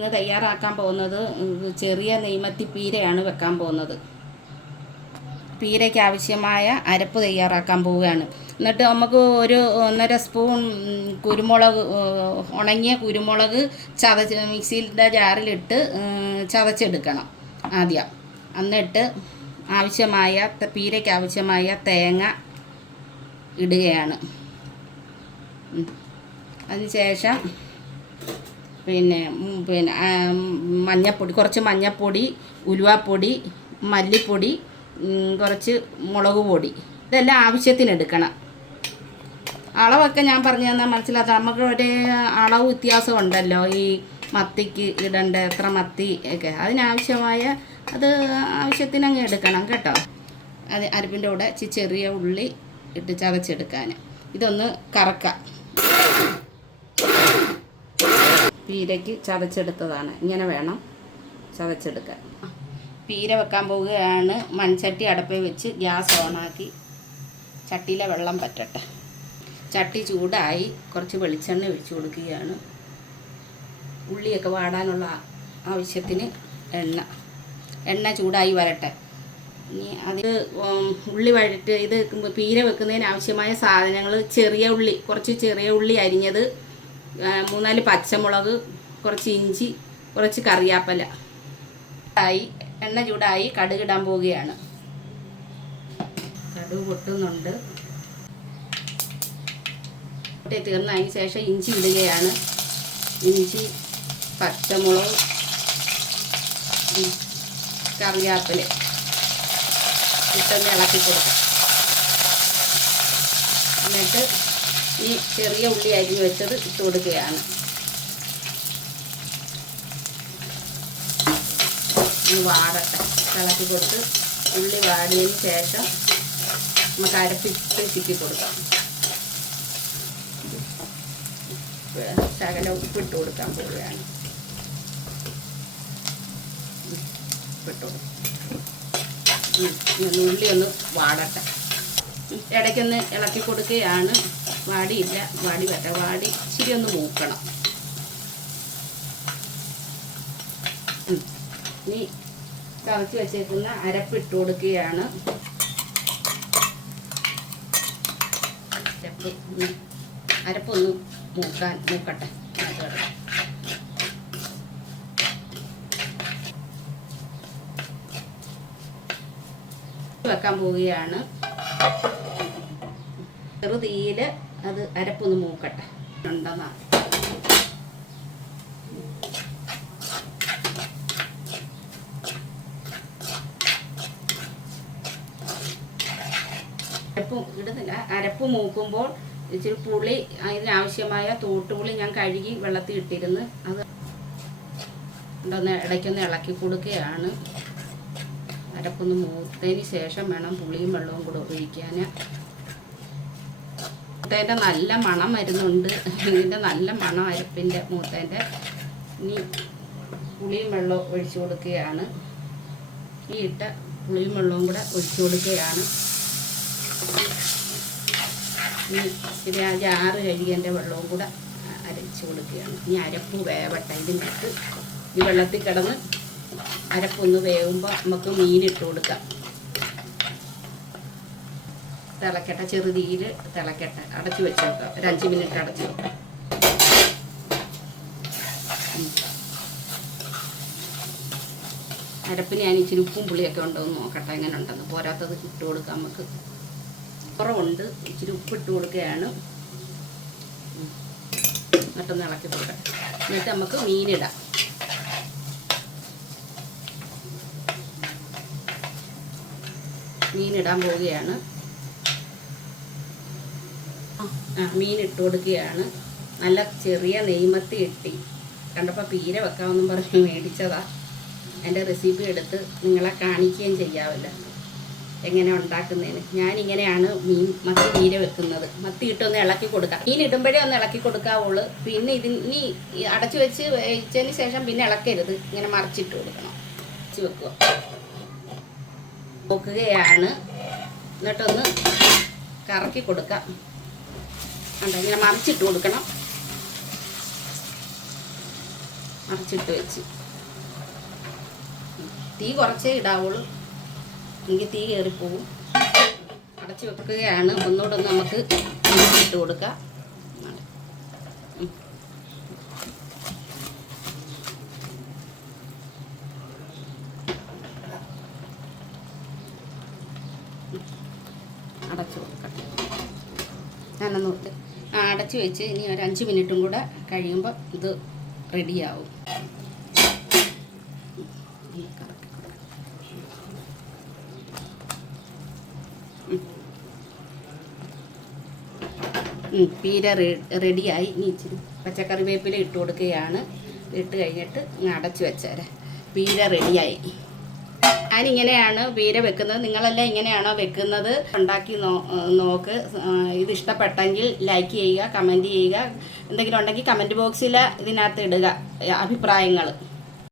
ഇന്ന് തയ്യാറാക്കാൻ പോകുന്നത് ചെറിയ നെയ്മത്തി പീരയാണ് വെക്കാൻ പോകുന്നത്. പീരയ്ക്ക് ആവശ്യമായ അരപ്പ് തയ്യാറാക്കാൻ പോവുകയാണ്. എന്നിട്ട് നമുക്ക് ഒരു 1.5 സ്പൂൺ കുരുമുളക്, ഉണങ്ങിയ കുരുമുളക് മിക്സിയുടെ ജാറിലിട്ട് ചതച്ചെടുക്കണം ആദ്യം. എന്നിട്ട് പീരയ്ക്ക് ആവശ്യമായ തേങ്ങ ഇടുകയാണ്. അതിനുശേഷം മഞ്ഞൾപ്പൊടി, കുറച്ച് മഞ്ഞൾപ്പൊടി, ഉലുവാപ്പൊടി, മല്ലിപ്പൊടി, കുറച്ച് മുളക് പൊടി, ഇതെല്ലാം ആവശ്യത്തിന് എടുക്കണം. അളവൊക്കെ ഞാൻ പറഞ്ഞു തന്നാൽ മനസ്സിലാക്കാം. നമുക്ക് ഒരു അളവ് വ്യത്യാസം ഉണ്ടല്ലോ, ഈ മത്തിക്ക് ഇടേണ്ട എത്ര മത്തി ഒക്കെ, അതിനാവശ്യമായ അത് ആവശ്യത്തിന് അങ്ങ് എടുക്കണം കേട്ടോ. അത് അരപ്പിൻ്റെ കൂടെ ചെറിയ ഉള്ളി ഇട്ട് ചതച്ചെടുക്കാൻ. ഇതൊന്ന് കറക്കാം. പീരയ്ക്ക് ചതച്ചെടുത്തതാണ്, ഇങ്ങനെ വേണം ചതച്ചെടുക്കാൻ. പീര വെക്കാൻ പോവുകയാണ്. മൺചട്ടി അടുപ്പിൽ വെച്ച് ഗ്യാസ് ഓണാക്കി ചട്ടിയിലെ വെള്ളം പറ്റട്ടെ. ചട്ടി ചൂടായി കുറച്ച് വെളിച്ചെണ്ണ ഒഴിച്ചു കൊടുക്കുകയാണ്. ഉള്ളിയൊക്കെ വാടാനുള്ള ആവശ്യത്തിന് എണ്ണ ചൂടായി വരട്ടെ. ഇനി അത് ഉള്ളി വഴറ്റ് ഇത് പീര വെക്കുന്നതിന് ആവശ്യമായ സാധനങ്ങൾ: കുറച്ച് ചെറിയ ഉള്ളി അരിഞ്ഞത്, 3-4 പച്ചമുളക്, കുറച്ച് ഇഞ്ചി, കുറച്ച് കറിവേപ്പില. എണ്ണ ചൂടായി കടുകിടാൻ പോവുകയാണ്. കടുക് പൊട്ടുന്നുണ്ട്. തീർന്നതിന് ശേഷം ഇഞ്ചി ഇടുകയാണ്. ഇഞ്ചി, പച്ചമുളക്, കറിവേപ്പില ഇട്ടൊന്ന് ഇളക്കി കൊടുക്കാം. എന്നിട്ട് ഈ ചെറിയ ഉള്ളി അരിഞ്ഞ് വെച്ചത് ഇട്ട് കൊടുക്കുകയാണ്. വാടട്ടെ, ഇളക്കി കൊടുത്ത് ഉള്ളി വാടിയതിന് ശേഷം നമുക്ക് അരപ്പിട്ട് ചിക്കി കൊടുക്കാം. ശകലം ഉപ്പിട്ട് കൊടുക്കാൻ പോവുകയാണ്. ഉള്ളി ഒന്ന് വാടട്ടെ. ഇടയ്ക്കൊന്ന് ഇളക്കി കൊടുക്കുകയാണ്. വാടിയില്ല, വാടി ഇച്ചിരി ഒന്ന് മൂക്കണം. ഇനി ചതച്ച് വെച്ചേക്കുന്ന അരപ്പിട്ട് കൊടുക്കുകയാണ്. അരപ്പൊന്ന് മൂക്കട്ടെ. വെക്കാൻ പോവുകയാണ്. ചെറുതീയിൽ അത് അരപ്പൊന്ന് മൂക്കട്ടെ. ഉണ്ടെന്നാ അരപ്പും ഇടുന്നില്ല. അരപ്പ് മൂക്കുമ്പോൾ ഇച്ചിരി പുളി, അതിനാവശ്യമായ തോട്ടുപുളി ഞാൻ കഴുകി വെള്ളത്തിൽ ഇട്ടിരുന്ന് അത് ഇടയ്ക്കൊന്ന് ഇളക്കി കൊടുക്കുകയാണ്. അരപ്പൊന്ന് മൂത്തതിന് ശേഷം വേണം പുളിയും വെള്ളവും കൂടെ ഒഴിക്കാൻ. മൂത്തതിൻ്റെ നല്ല മണം വരുന്നുണ്ട്. ഇതിൻ്റെ നല്ല മണം അരപ്പിൻ്റെ മൂത്തതിൻ്റെ. ഇനി പുളിയും വെള്ളവും ഒഴിച്ചു കൊടുക്കുകയാണ്. ഈ ഇട്ട പുളിയും വെള്ളവും കൂടെ ഒഴിച്ചു കൊടുക്കുകയാണ്. ഇനി ആ ജാറ് കഴുകിയതിൻ്റെ വെള്ളവും കൂടെ അരച്ച് കൊടുക്കുകയാണ്. ഇനി അരപ്പ് വേവട്ടെ. ഇതിനകത്ത് ഈ വെള്ളത്തിൽ കിടന്ന് അരപ്പൊന്ന് വേവുമ്പോൾ നമുക്ക് മീനിട്ട് കൊടുക്കാം. തിളക്കട്ടെ, ചെറുതീയിൽ തിളക്കട്ടെ. അടച്ചു വെച്ച് വെക്കാം. ഒരു 5 മിനിറ്റ് അടച്ചു വെക്കാം. അരപ്പിന് ഞാൻ ഇച്ചിരി ഉപ്പും പുളിയൊക്കെ ഉണ്ടോ എന്ന് നോക്കട്ടെ, എങ്ങനെ ഉണ്ടെന്ന്. പോരാത്തത് ഇട്ട് കൊടുക്കാം. നമുക്ക് കുറവുണ്ട്, ഇച്ചിരി ഉപ്പിട്ട് കൊടുക്കുകയാണ്. എന്നിട്ടൊന്ന് ഇളക്കി കൊടുക്കട്ടെ. എന്നിട്ട് നമുക്ക് മീനിടാം. മീനിടാൻ പോവുകയാണ്. മീനിട്ട് കൊടുക്കുകയാണ്. നല്ല ചെറിയ നെയ്മത്തി ഇട്ടി കണ്ടപ്പോൾ പീര വെക്കാമെന്നും പറഞ്ഞ് മേടിച്ചതാ. എൻ്റെ റെസിപ്പി എടുത്ത് നിങ്ങളെ കാണിക്കുകയും ചെയ്യാമല്ലോ എങ്ങനെ ഉണ്ടാക്കുന്നതിന്. ഞാനിങ്ങനെയാണ് മത്തി പീര വെക്കുന്നത്. മത്തി ഇട്ടൊന്ന് ഇളക്കി കൊടുക്കാം. മീൻ ഇടുമ്പോഴേ ഒന്ന് ഇളക്കി കൊടുക്കാവുള്ളൂ. പിന്നെ ഇനി അടച്ചു വെച്ച് വെച്ചതിന് ശേഷം പിന്നെ ഇളക്കരുത്. ഇങ്ങനെ മറിച്ചിട്ട് കൊടുക്കണം. അടച്ചു വെക്കുക. നോക്കുകയാണ്. എന്നിട്ടൊന്ന് കറക്കി കൊടുക്കാം. ഇങ്ങനെ മറിച്ചിട്ട് കൊടുക്കണം. അടച്ചിട്ട് വെച്ച് തീ കുറച്ചേ ഇടാവുള്ളൂ, എനിക്ക് തീ കയറിപ്പോകും. അടച്ച് വെക്കുകയാണ്. ഒന്നുകൂടെ ഒന്ന് നമുക്ക് ഇട്ട് കൊടുക്കാം. അടച്ചു കൊടുക്കാം. ഞാനൊന്ന് അടച്ച് വെച്ച് ഇനി ഒരു 5 മിനിറ്റും കൂടെ കഴിയുമ്പോൾ ഇത് റെഡിയാവും. പീര റെഡിയായി. ഇനി ഇച്ചിരി പച്ചക്കറി വേപ്പില ഇട്ട് കൊടുക്കുകയാണ്. ഇട്ട് കഴിഞ്ഞിട്ട് അടച്ച് വെച്ചേരാം. പീര റെഡിയായി. ഞാനിങ്ങനെയാണ് പീര വെക്കുന്നത്. നിങ്ങളെല്ലാം ഇങ്ങനെയാണോ വെക്കുന്നത്? ഉണ്ടാക്കി നോക്ക്. ഇത് ഇഷ്ടപ്പെട്ടെങ്കിൽ ലൈക്ക് ചെയ്യുക, കമൻറ്റ് ചെയ്യുക. എന്തെങ്കിലും ഉണ്ടെങ്കിൽ കമൻറ്റ് ബോക്സിൽ ഇതിനകത്ത് ഇടുക അഭിപ്രായങ്ങൾ.